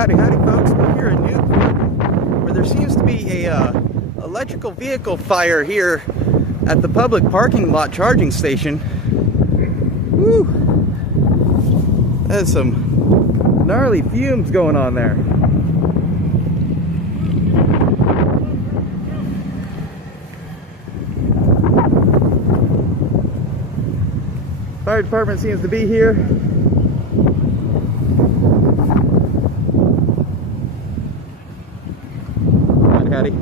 Howdy, howdy, folks. We're here in Newport, where there seems to be a electrical vehicle fire here at the public parking lot charging station. Woo! There's some gnarly fumes going on there. Fire department seems to be here. Howdy.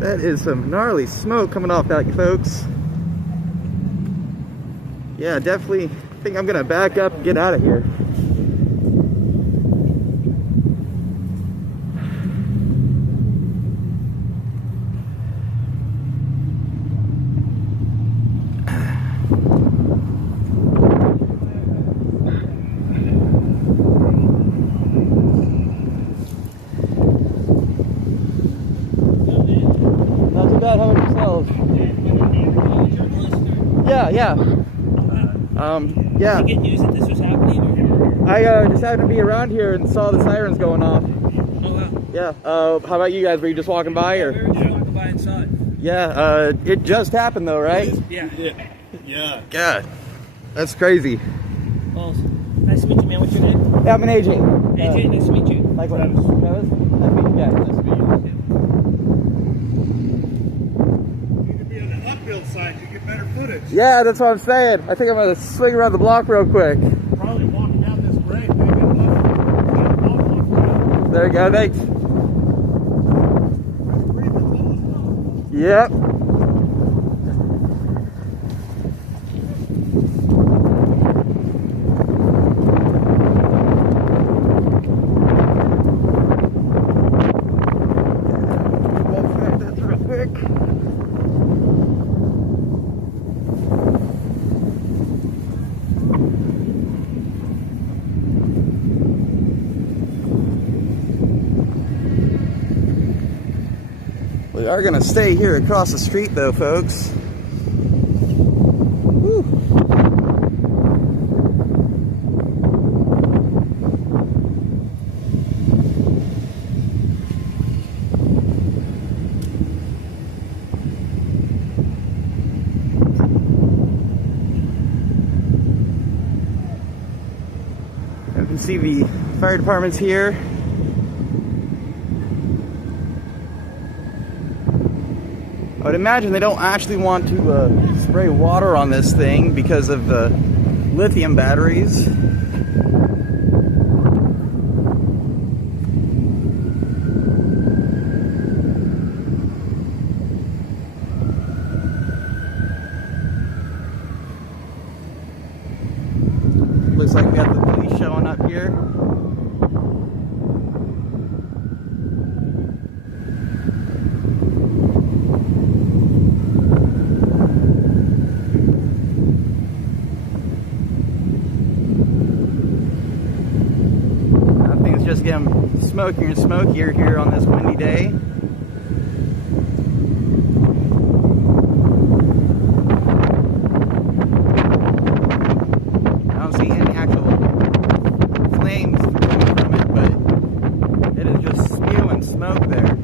That is some gnarly smoke coming off that, folks. Yeah, definitely think I'm gonna back up and get out of here. How about yourselves? Yeah. Yeah. You get news that this was happening? I just happened to be around here and saw the sirens going off. Oh wow. Yeah. How about you guys? Were you just walking by, or? We were just walking by and saw it. Yeah. It just happened though, right? Yeah. God, that's crazy. Well, nice to meet you, man. What's your name? Yeah, I'm an AJ. AJ, nice to meet you. Likewise. Nice to meet you. Yeah. Nice to meet you. Uphill side to get better footage. Yeah, that's what I'm saying. I think I'm gonna swing around the block real quick. Probably walking down this grade, maybe There you go, thanks. Yep. That's real quick. We are going to stay here across the street though, folks. Woo. You can see the fire department's here. I would imagine they don't actually want to spray water on this thing because of the lithium batteries. Looks like we got the police showing up here. Just getting smokier and smokier here on this windy day. I don't see any actual flames coming from it, but it is just spewing smoke there.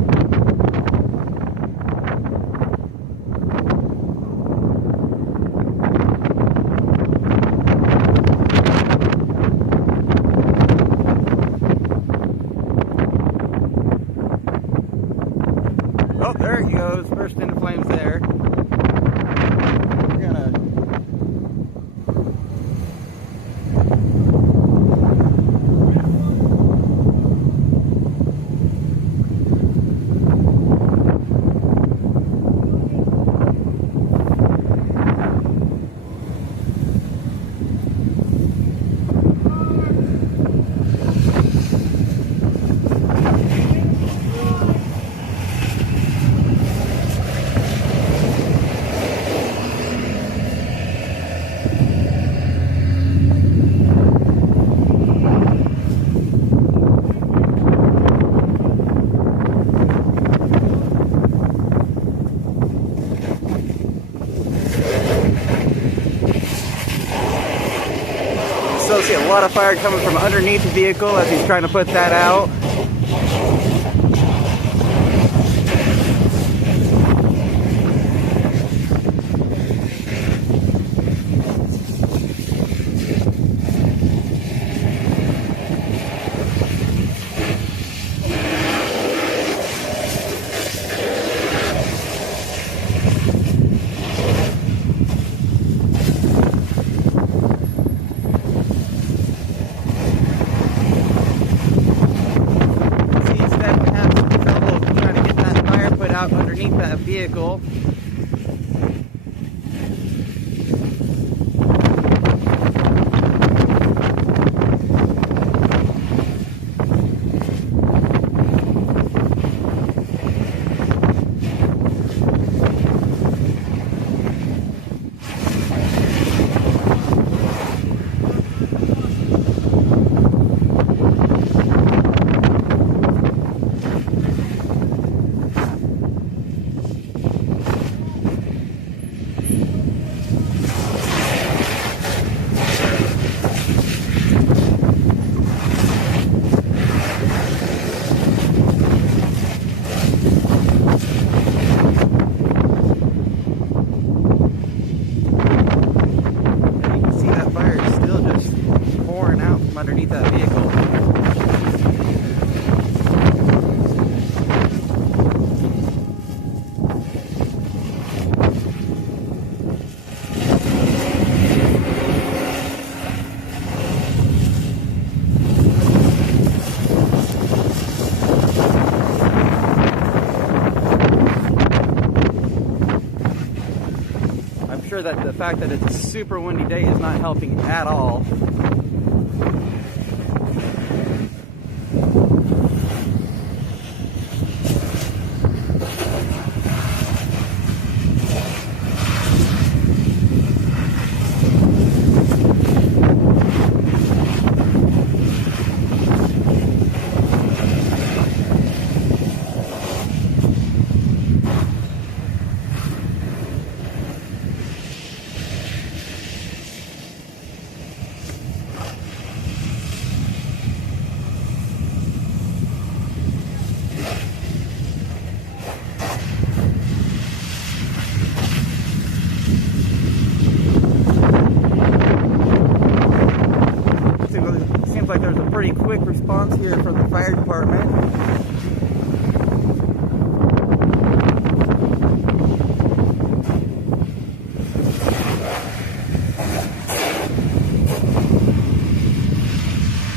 see a lot of fire coming from underneath the vehicle as he's trying to put that out. Underneath that vehicle. Underneath that vehicle. I'm sure that the fact that it's a super windy day is not helping at all. Like there's a pretty quick response here from the fire department.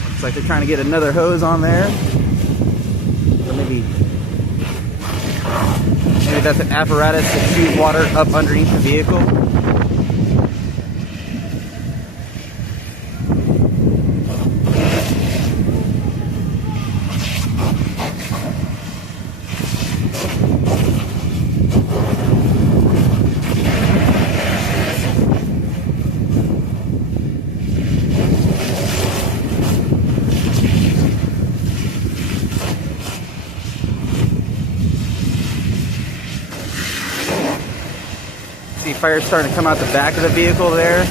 Looks like they're trying to get another hose on there. Or maybe that's an apparatus to shoot water up underneath the vehicle. See fire starting to come out the back of the vehicle there.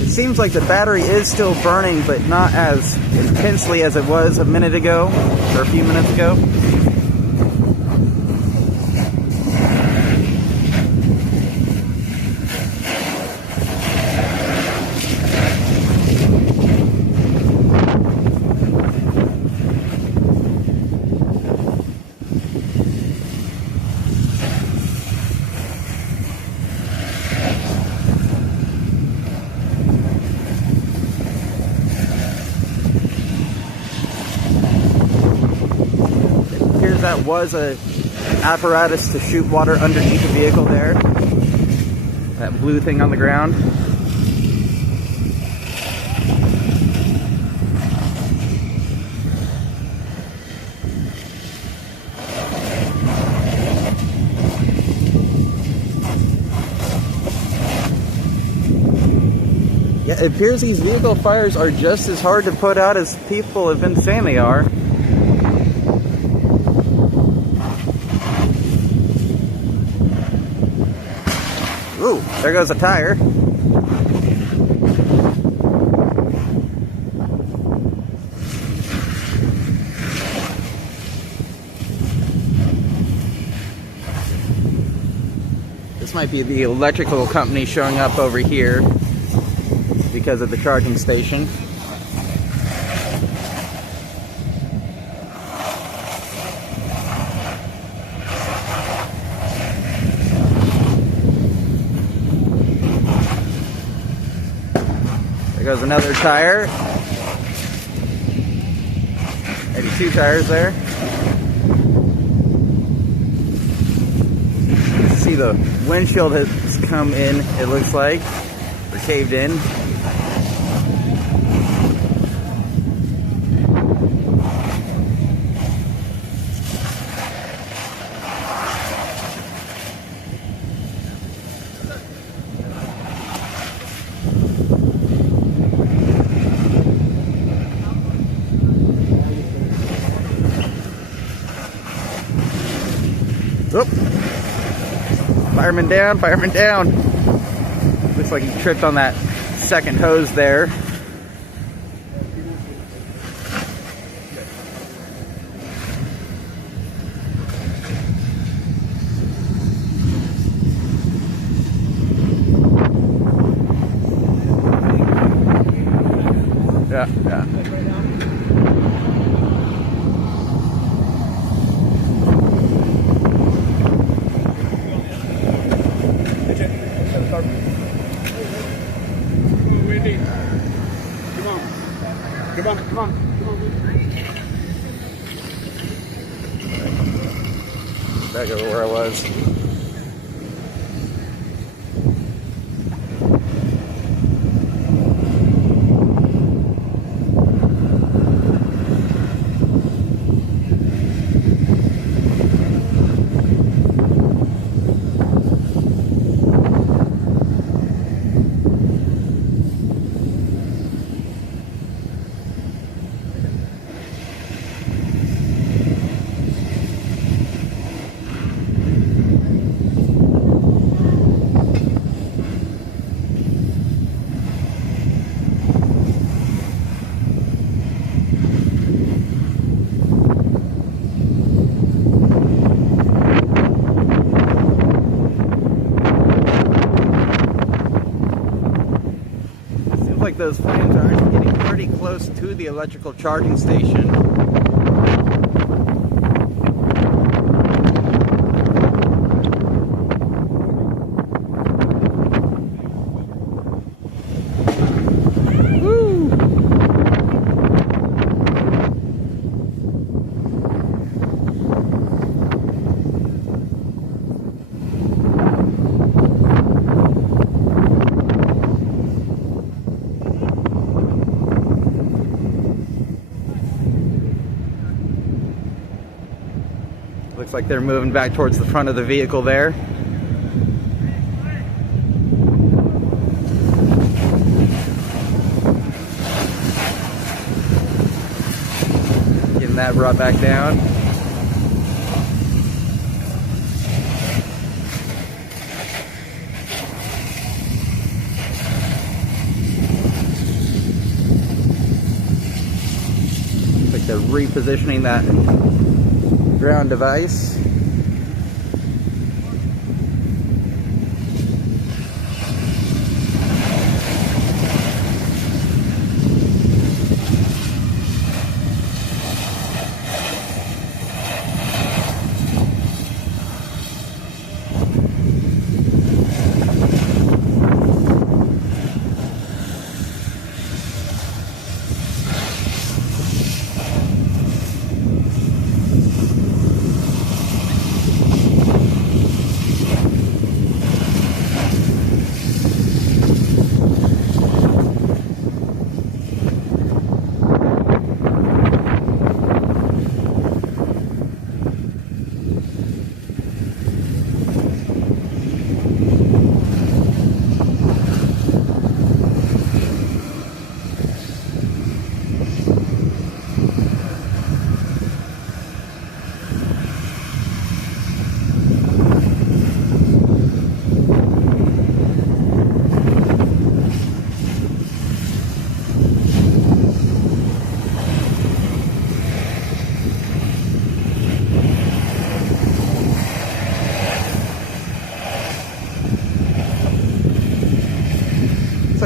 It seems like the battery is still burning, but not as intensely as it was a minute ago, or a few minutes ago. That was a apparatus to shoot water underneath the vehicle there. That blue thing on the ground. it appears these vehicle fires are just as hard to put out as people have been saying they are. Ooh, there goes a tire. This might be the electrical company showing up over here because of the charging station. There goes another tire. Maybe two tires there. See, the windshield has come in, it looks like, or caved in. Oop. Fireman down, fireman down. Looks like he tripped on that second hose there. Yeah. Come on. Back over where I was. Like those flames are actually getting pretty close to the electrical charging station. Woo! Looks like they're moving back towards the front of the vehicle there. Getting that brought back down. Looks like they're repositioning that ground device.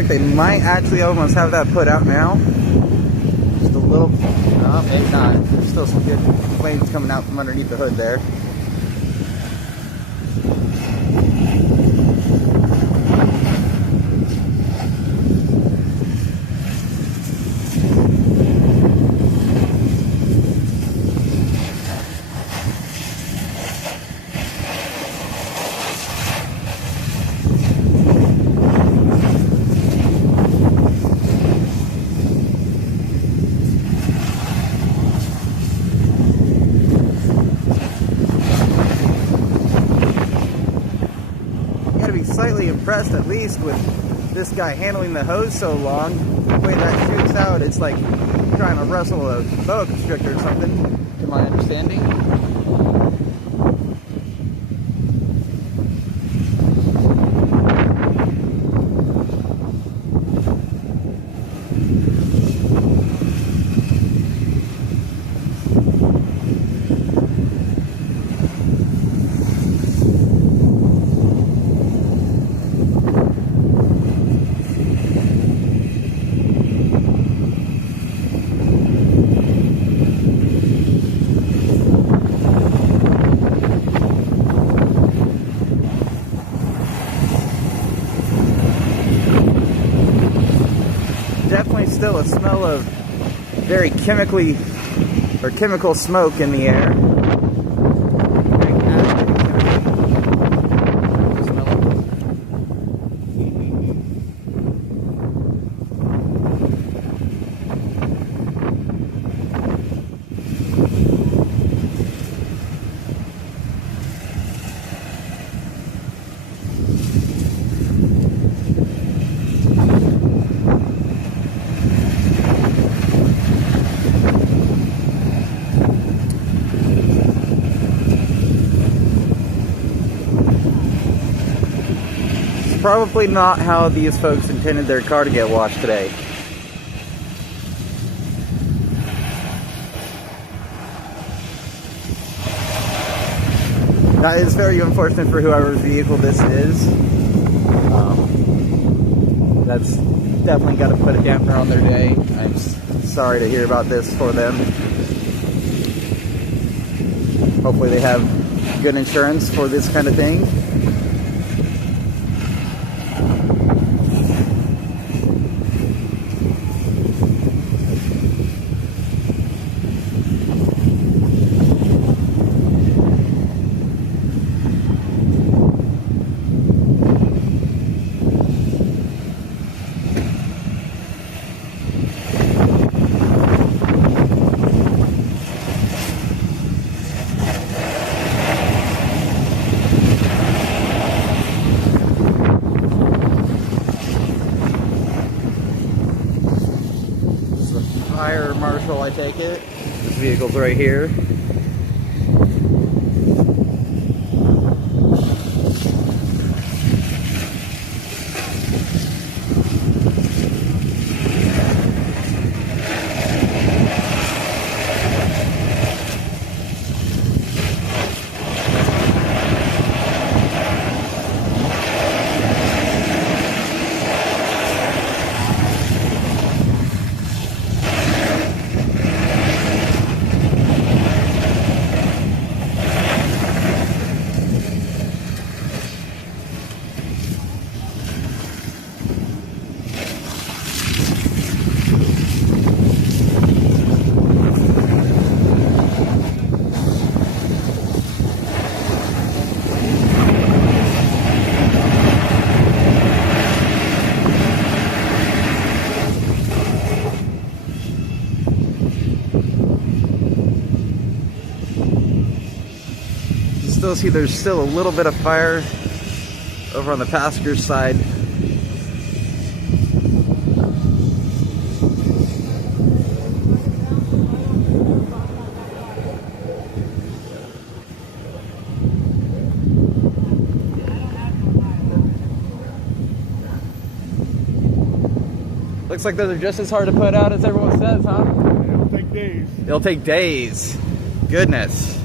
like they might actually almost have that put out now. Just a little, no, maybe not. There's still some good flames coming out from underneath the hood there. Slightly impressed at least with this guy handling the hose so long. The way that shoots out, it's like trying to wrestle a boa constrictor or something, to my understanding. Definitely still a smell of very chemical smoke in the air. Probably not how these folks intended their car to get washed today. That is very unfortunate for whoever's vehicle this is. That's definitely got to put a dampener on their day. I'm sorry to hear about this for them. Hopefully they have good insurance for this kind of thing. Fire marshal, I take it. This vehicle's right here. Still see there's still a little bit of fire over on the passenger side. Looks like those are just as hard to put out as everyone says, huh? It'll take days. It'll take days. Goodness.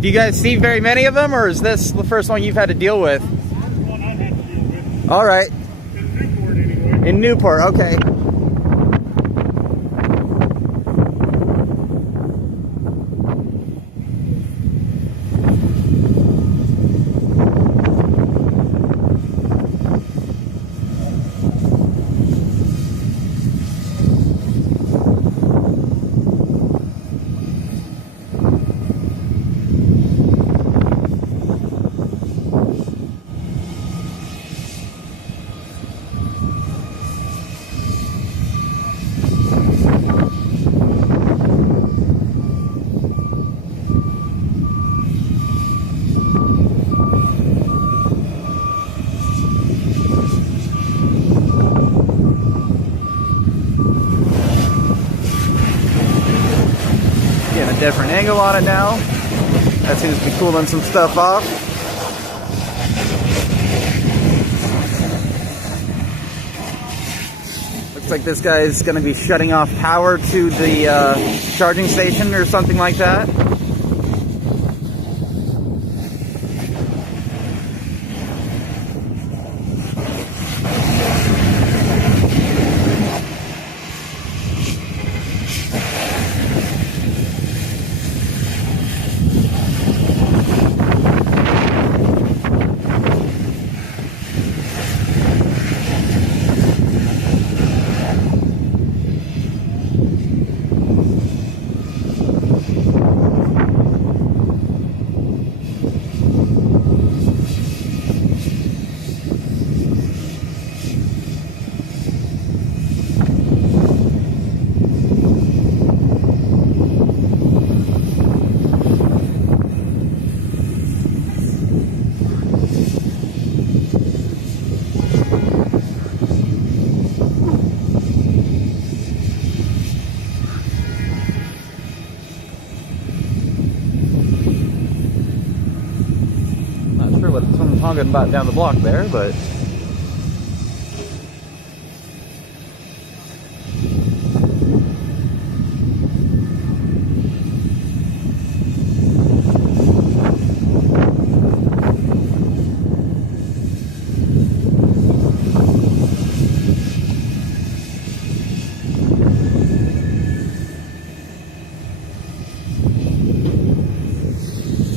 Do you guys see very many of them, or is this the first one you've had to deal with? That's the one I've had to deal with. All right. In Newport, anyway. In Newport, okay. Getting a different angle on it now. That seems to be cooling some stuff off. Looks like this guy is going to be shutting off power to the charging station or something like that. What someone's talking about down the block there, but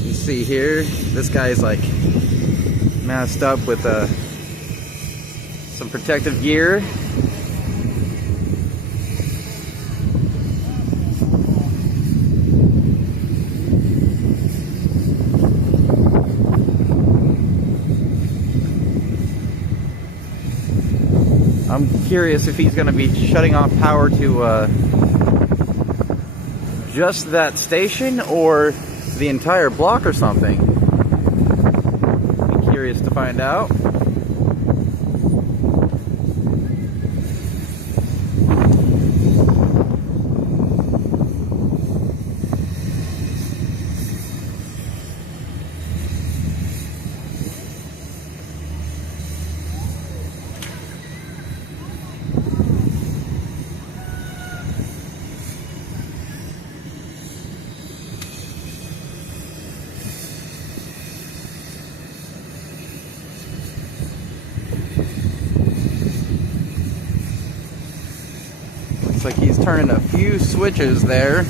you see here, this guy's like masked up with some protective gear. I'm curious if he's going to be shutting off power to just that station or the entire block or something. Curious to find out. Looks like he's turning a few switches there.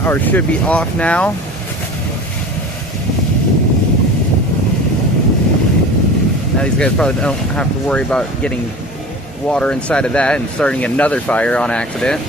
Power should be off now. Now these guys probably don't have to worry about getting water inside of that and starting another fire on accident.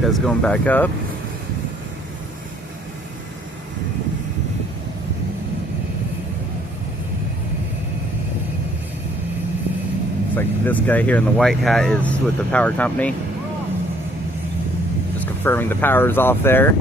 guy's going back up. Looks like this guy here in the white hat is with the power company. Just confirming the power is off there.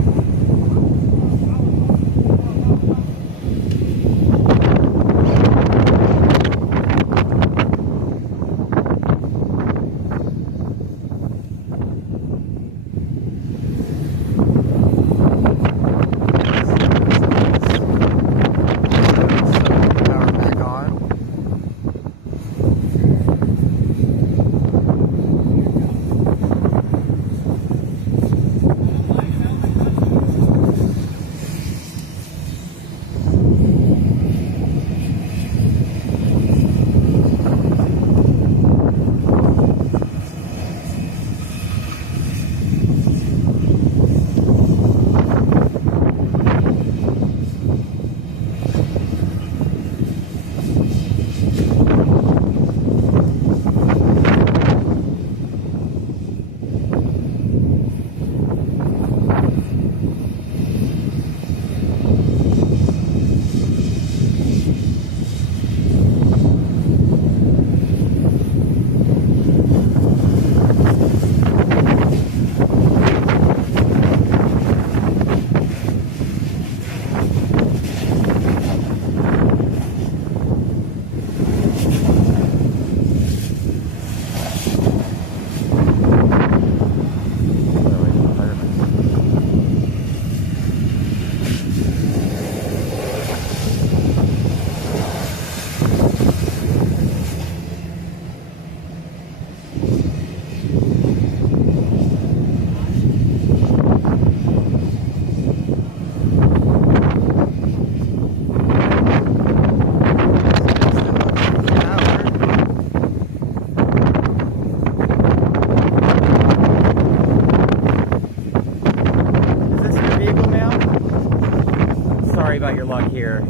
About your luck here.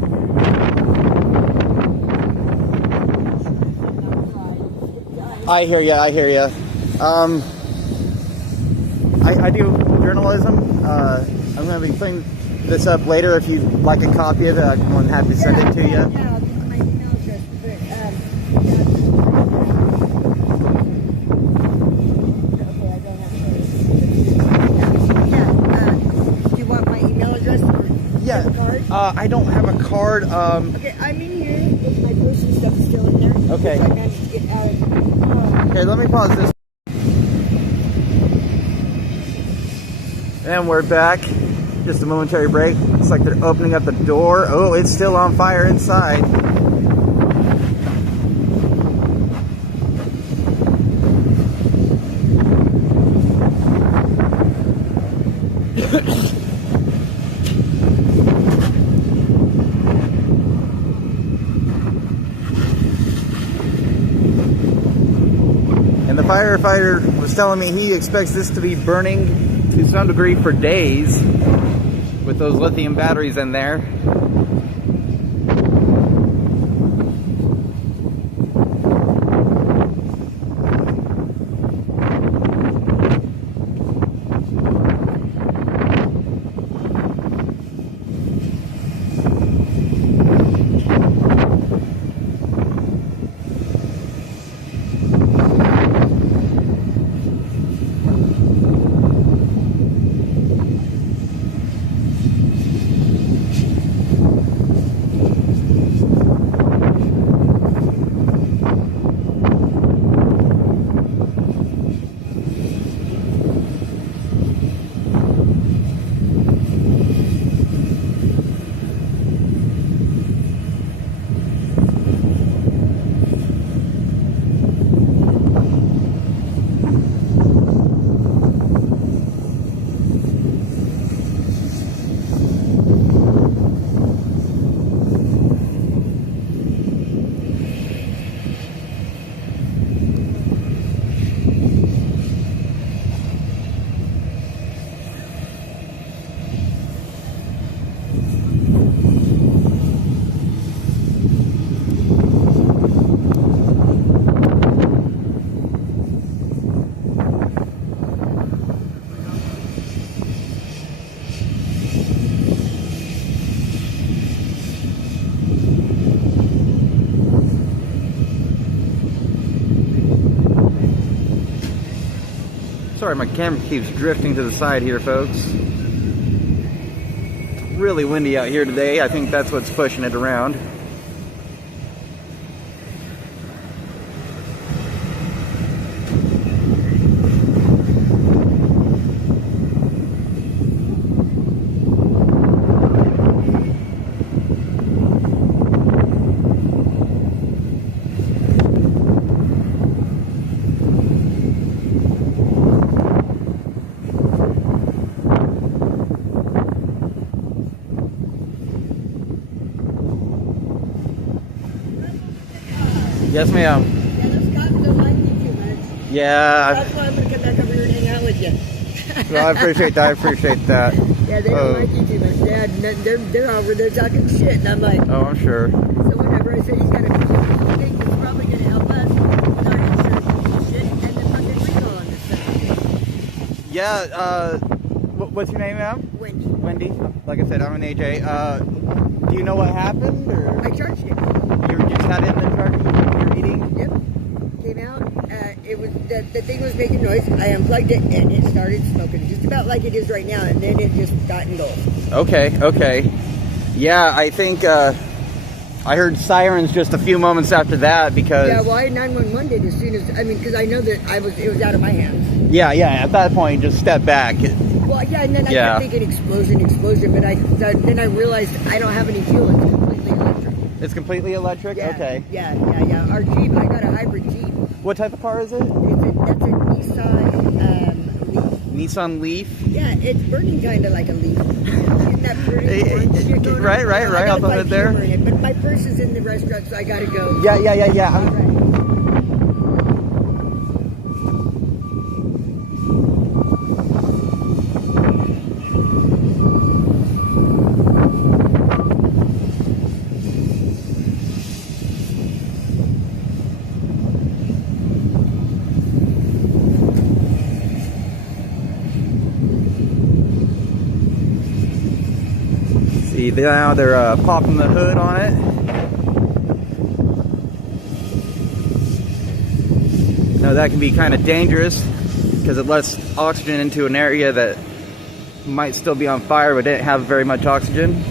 I hear you. I hear you. I do journalism. I'm going to be putting this up later. If you'd like a copy of it, I'm more than happy to send it to you. Yeah, I'll give you my email address. Do you want my email address? Yeah. Card? I don't have a card. Okay, I'm in here. My grocery stuff is still in there. Okay. Which I managed to get out of. Okay, let me pause this. And we're back. Just a momentary break. Looks like they're opening up the door. Oh, it's still on fire inside. And the firefighter was telling me he expects this to be burning to some degree for days with those lithium batteries in there. Sorry, my camera keeps drifting to the side here, folks. It's really windy out here today. I think that's what's pushing it around. Yes, ma'am. Yeah, those cops don't like you too much. Yeah. That's why I'm going to come back over here and hang out with you. Well, I appreciate that. I appreciate that. Yeah, they don't like you too much. They're over there talking shit, and I'm like, Oh, I'm sure. so whatever. I said he's got a piece of thing that's probably going to help us with our insurance and shit, and then fucking recall on this stuff. Yeah, what's your name, ma'am? Wendy, Wendy. Like I said, I'm an AJ. Do you know what happened? Or I charged it. you just had it in the charging your meeting? Yep. Came out. It was the thing was making noise. I unplugged it and it started smoking, just about like it is right now. And then it just got engulfed. Okay, okay. Yeah, I think I heard sirens just a few moments after that because. Yeah, well, I 911 did as soon as because I know that it was out of my hands. Yeah. At that point, just step back. Well, yeah, and then I kept thinking explosion, but then I realized I don't have any fuel. It's completely electric. It's completely electric. Yeah, Okay. Yeah. Our Jeep, I got a hybrid Jeep. What type of car is it? That's a Nissan Leaf. Nissan Leaf. Yeah, it's burning kind of like a leaf. Isn't that pretty? Right. I'll put it there. But my purse is in the restaurant, so I gotta go. Yeah. All right. See, now they're popping the hood on it. Now that can be kind of dangerous because it lets oxygen into an area that might still be on fire but didn't have very much oxygen.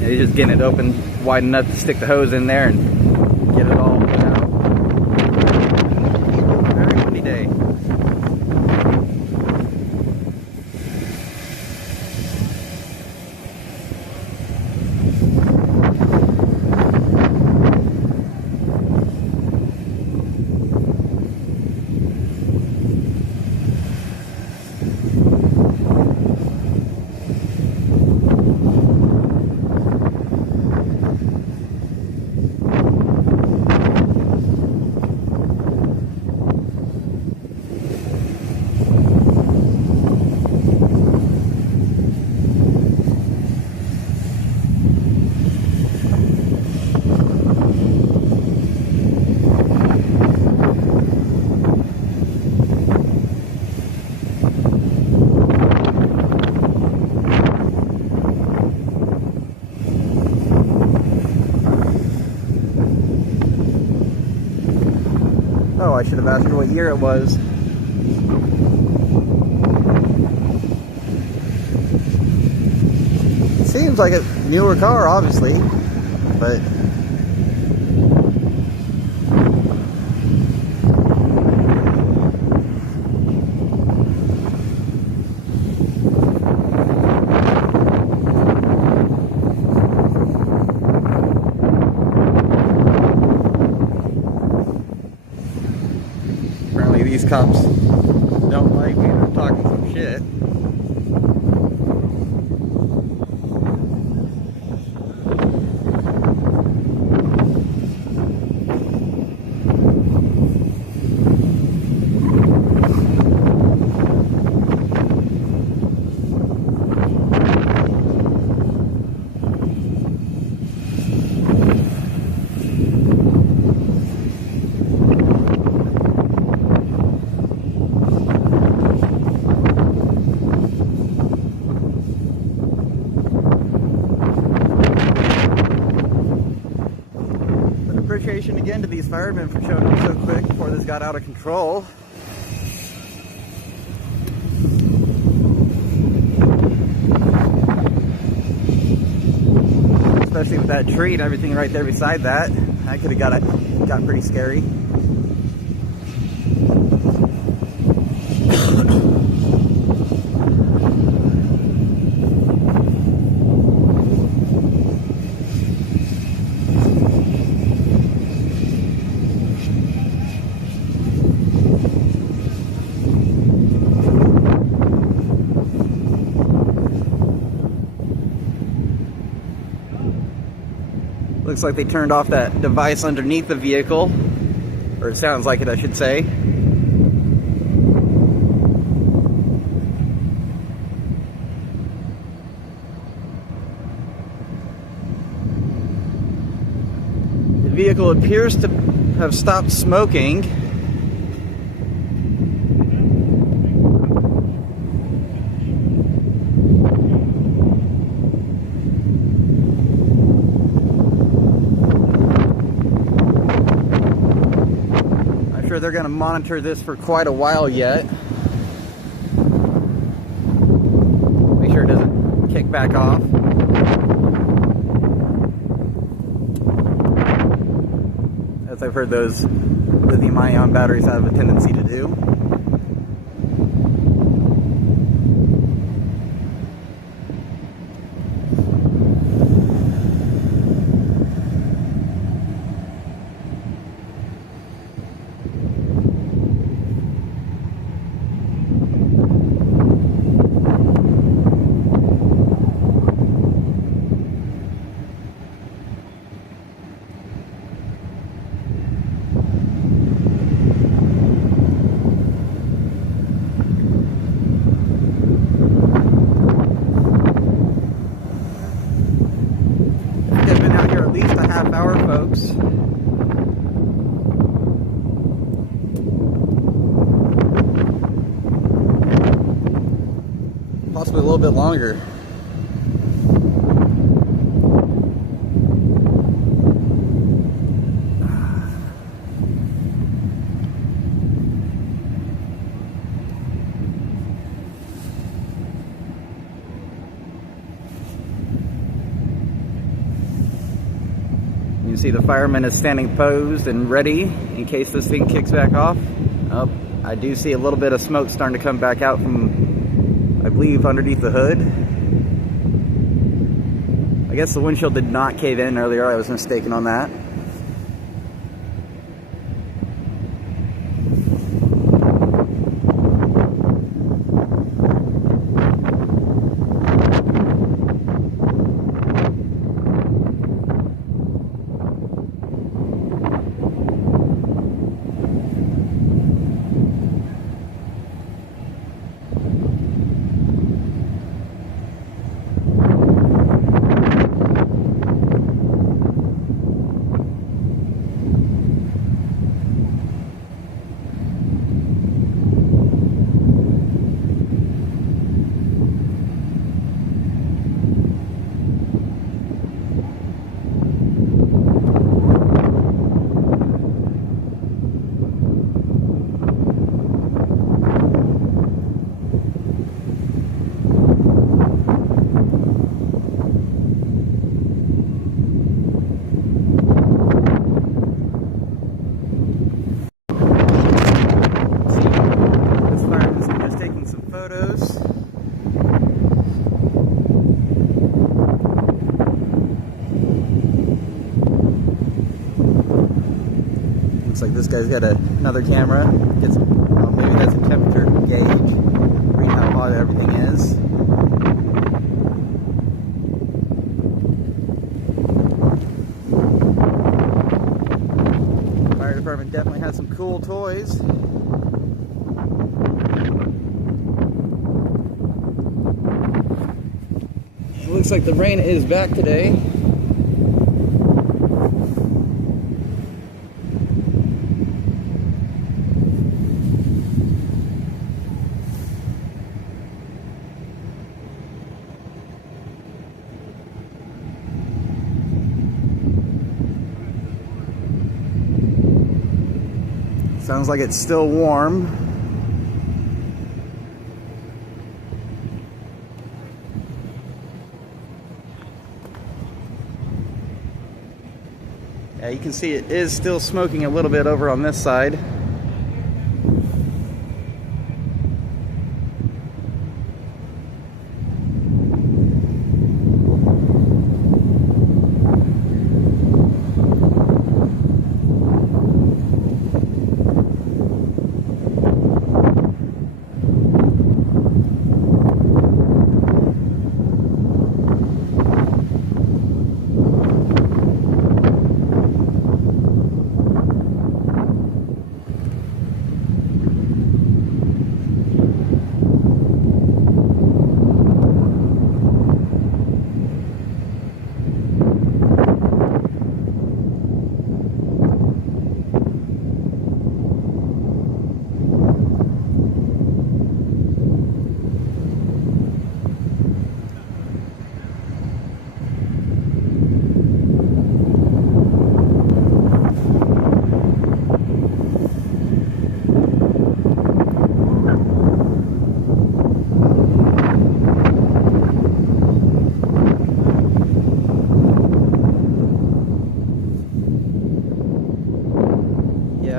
Yeah, you're just getting it open wide enough to stick the hose in there and get it all put out. Very windy day. Oh, I should have asked her what year it was. It seems like a newer car, obviously, but apparently these cops don't like me. They're talking some shit. again to these firemen for showing up so quick before this got out of control. Especially with that tree and everything right there beside that. That could have got pretty scary. Looks like they turned off that device underneath the vehicle, or it sounds like it, I should say. The vehicle appears to have stopped smoking. They're going to monitor this for quite a while yet. Make sure it doesn't kick back off. As I've heard, those lithium-ion batteries have a tendency to do. Folks. Possibly a little bit longer. You see the fireman is standing posed and ready in case this thing kicks back off. Oh, I do see a little bit of smoke starting to come back out from, I believe, underneath the hood. I guess the windshield did not cave in earlier. I was mistaken on that. Looks like this guy's got another camera. Maybe that's a temperature gauge. Read how hot everything is. Fire department definitely has some cool toys. It looks like the rain is back today. Sounds like it's still warm. Yeah, you can see it is still smoking a little bit over on this side.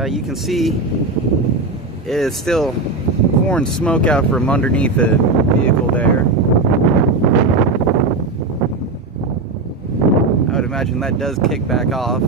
You can see it is still pouring smoke out from underneath the vehicle there. I would imagine that does kick back off.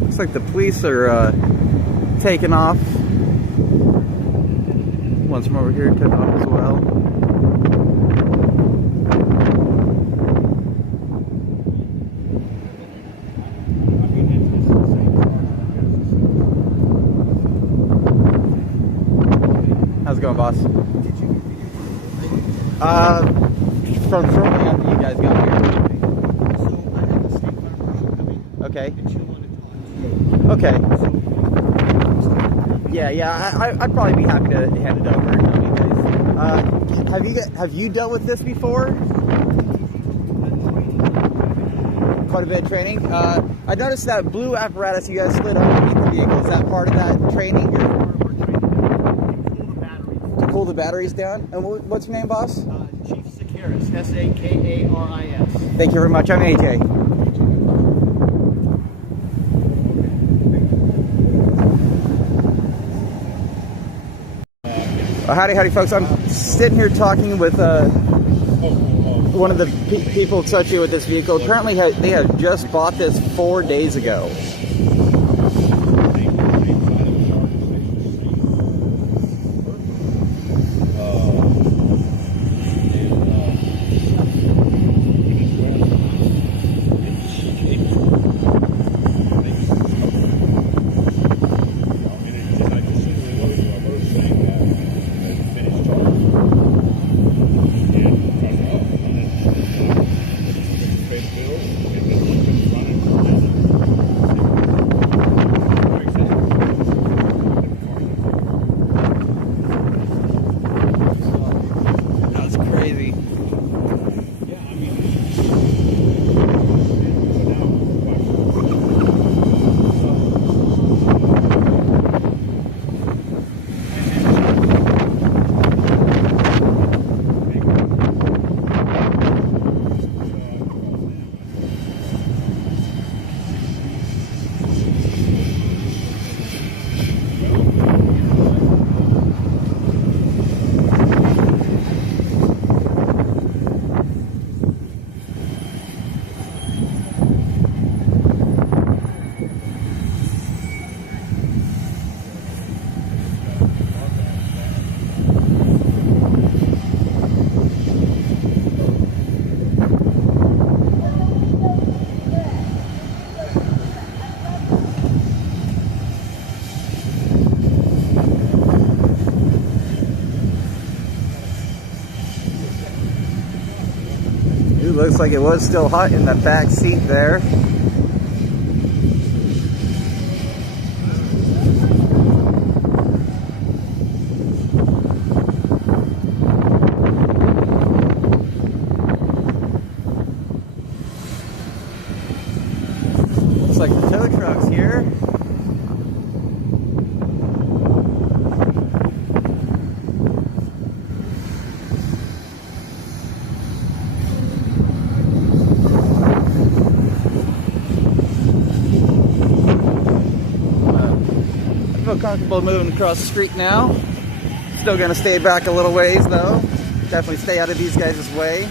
Looks like the police are taking off. One's from over here took off as well. How's it going, boss? From shortly after you guys got here. Okay. Okay. Yeah. I'd probably be happy to hand it over. Have you dealt with this before? Quite a bit of training. I noticed that blue apparatus you guys slid underneath the vehicle. Is that part of that training? To cool the batteries down. And what's your name, boss? Chief Sakaris. S-A-K-A-R-I-S. Thank you very much. I'm AJ. Howdy folks, I'm sitting here talking with one of the people associated with this vehicle. Apparently they had just bought this 4 days ago. looks like it was still hot in the back seat there. Looks like the tow truck's here. Comfortable moving across the street now. Still gonna stay back a little ways though. Definitely stay out of these guys' way.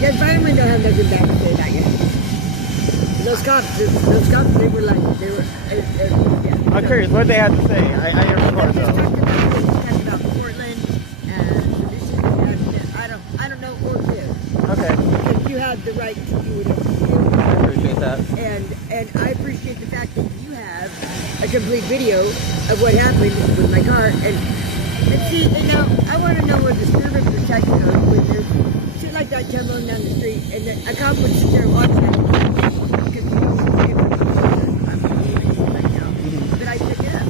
Yeah, firemen don't have nothing bad to say about you. Those cops, they were like, yeah. I'm curious, what they have to say? I never heard They just though. talked about Portland and Michigan. I don't know or care. Okay, Because you have the right to do whatever you do. I appreciate that. And I appreciate the fact that you have a complete video of what happened with my car. And see, and now I want to know where the servant protection goes when there's shit like that tumbling down the street, and then a cop would sit there and watch that. Because you know, I'm behaving right now. But I pick it up.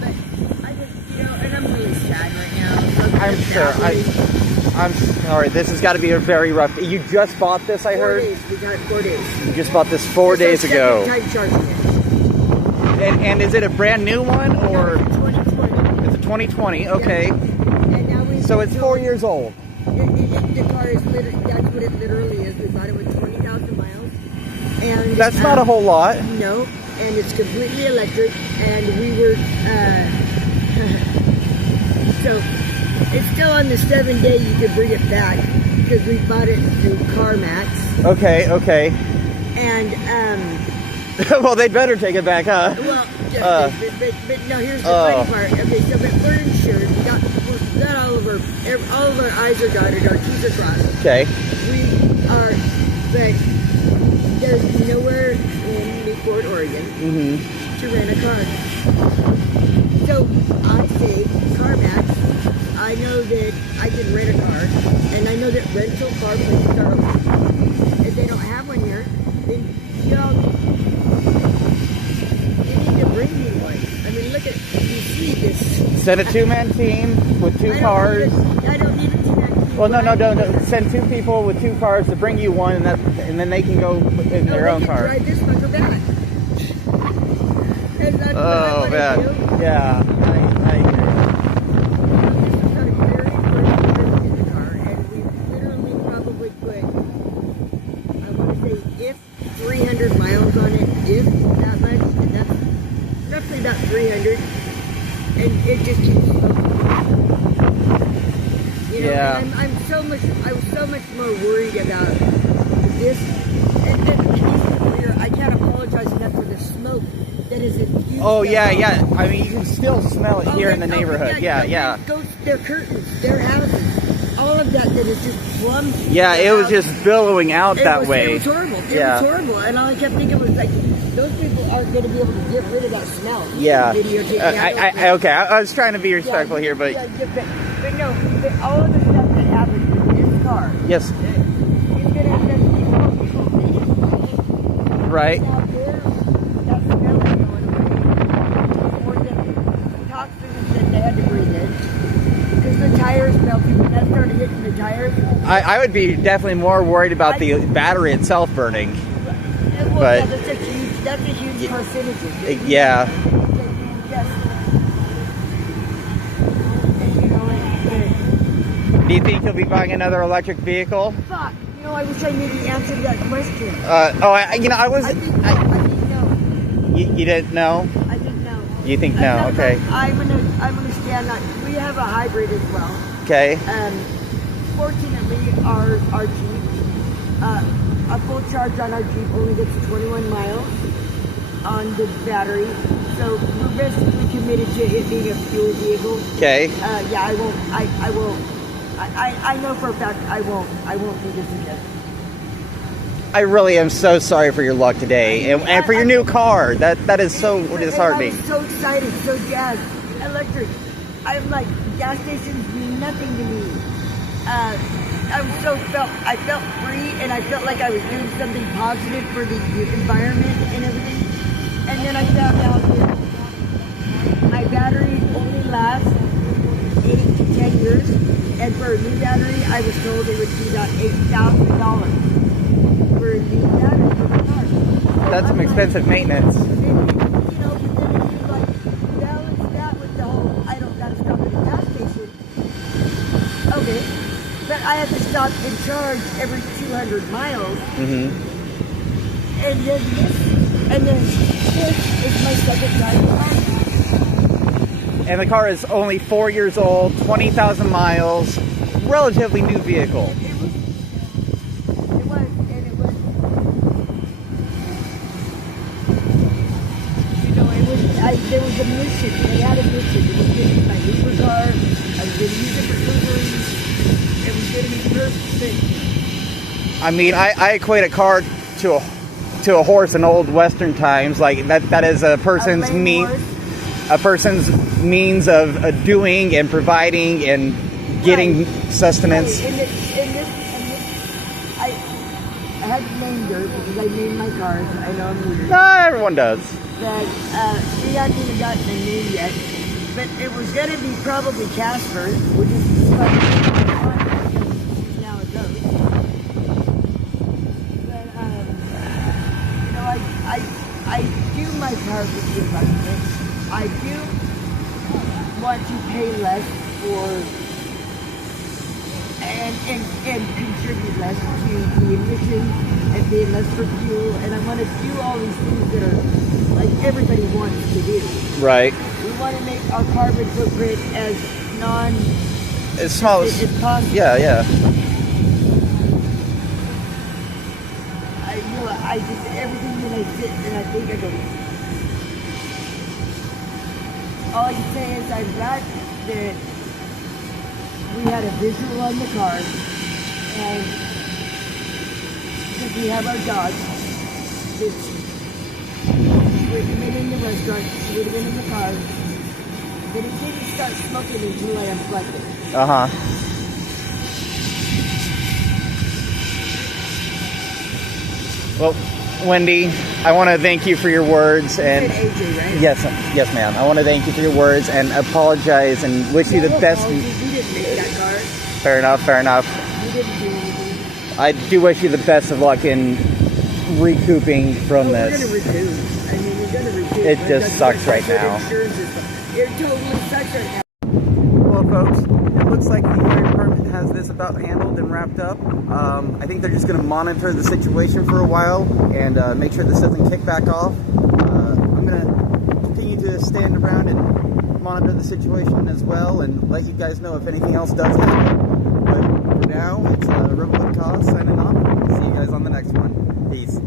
But I just, you know, and I'm really sad right now. I'm sure. I'm sorry. This has got to be a very rough. You just bought this, I 4 heard. days. We got it 4 days. You just bought this 4 days This is our ago. second time charging it. And is it a brand new one or? It's 2020. It's a 2020. Okay. And now we So it's 4 years old. The car is literally, that's what it literally is. We bought it with 20,000 miles. And That's not a whole lot. No, and it's completely electric. And we were, so it's still on the 7 day you can bring it back because we bought it through CarMax. Okay, okay. And, Well, they'd better take it back, huh? well, but no, here's the funny part. Okay, so but we're insured. We got all of our I's are dotted, our T's are crossed. Okay. We are, but there's nowhere in Newport, Oregon to rent a car. So I say CarMax. I know that I can rent a car, and I know that rental car places are open. If they don't have one here, then you need to bring me one. I mean, look at, you see this. Send a two-man team with two cars. I don't need a two-man. Well, no. Send two people with two cars to bring you one, and then they can go in their own car. Drive this fucker back. And that's what I wanna man. do. Yeah. I hear you. This was our very first trip in the car, and we literally probably put, I want to say, if 300 miles on it, if that much, and that's roughly about 300, and it just keeps smoking. You know, Yeah. and I was so much more worried about this, and then I can't apologize enough for the smoke that is infused. Oh yeah. I mean, you can still smell it here in the neighborhood. Yeah. Their curtains, their houses, all of that is just plumb. Yeah, it was just billowing out that way. It was horrible. It Yeah. was horrible, and all I kept thinking was like, those people aren't going to be able to get rid of that smell. Yeah. Videotape. Okay. I was trying to be respectful here, but but no, but all of the stuff that happened with this car. yes, It's going to affect people. right. Out there, that smell is going away. Or the toxins that they had to breathe in. Because the tires melted, when that started hitting the tires. I would be definitely more worried about the battery itself burning. Well, But- yeah, that's a huge carcinogen. Yeah. Yes. And you know, Do you think you'll be buying another electric vehicle? fuck. You know, I wish I knew the answer to that question. I was. I think no. You didn't know? I think no. You think no? Okay. I'm gonna stand on. We have a hybrid as well. Okay. Fortunately, our Jeep, a full charge on our Jeep only gets 21 miles on the battery, so we're basically admitted to it being a fuel vehicle. Okay. Yeah, I won't. I won't. I know for a fact I won't do this again. I really am so sorry for your luck today, and for your new car. That is so disheartening. I was so excited, so jazzed. Electric. I'm like, gas stations mean nothing to me. I felt free, and I felt like I was doing something positive for the environment and everything. And then I found out that my battery only lasts 8 to 10 years, and for a new battery, I was told it would be about $8,000 for a new battery for the car. That's some expensive maintenance. But then you like balance that with the whole, I don't gotta stop at a gas station. Okay. But I have to stop and charge every 200 miles. Mm-hmm. And then this is my second time car. And the car is only 4 years old, 20,000 miles, relatively new vehicle. It was, there was a mission. It had a mission. It was going to be my Uber car. I was going to use it for Ubering. It was going to be perfect. I mean, I equate a car to a horse in old Western times. Like that is a person's means of doing and providing and getting sustenance. Right. I had named her because I named my cars. I know I'm weird. Everyone does. That we hadn't even gotten a name yet, but it was going to be probably Casper, which is now it goes. But I do my part with the environment. I do want to pay less for and contribute less to the emissions and pay less for fuel, and I want to do all these things that are like everybody wants to do. Right. We want to make our carbon footprint as small as possible. Yeah. I just everything that I sit and I think I go. All I can say is I'm glad that we had a visual on the car, and because we have our dog, she would have been in the restaurant, she would have been in the car, but it didn't start smoking until I unplugged it. Uh-huh. Well, Wendy, I want to thank you for your words and AJ, right? yes, ma'am. I want to thank you for your words and apologize and wish you the best. We didn't make that car. Fair enough. We didn't do anything. I do wish you the best of luck in recouping from We're this. going to recoup. I mean, we're going to recoup. It just sucks right now. It totally sucks right now. Well, folks, it looks like the fire department has this about handled and wrapped up. I think they're just going to monitor the situation for a while and make sure this doesn't kick back off. I'm going to continue to stand around and monitor the situation as well and let you guys know if anything else does happen. But for now, it's Rebel with Cause signing off. See you guys on the next one. Peace.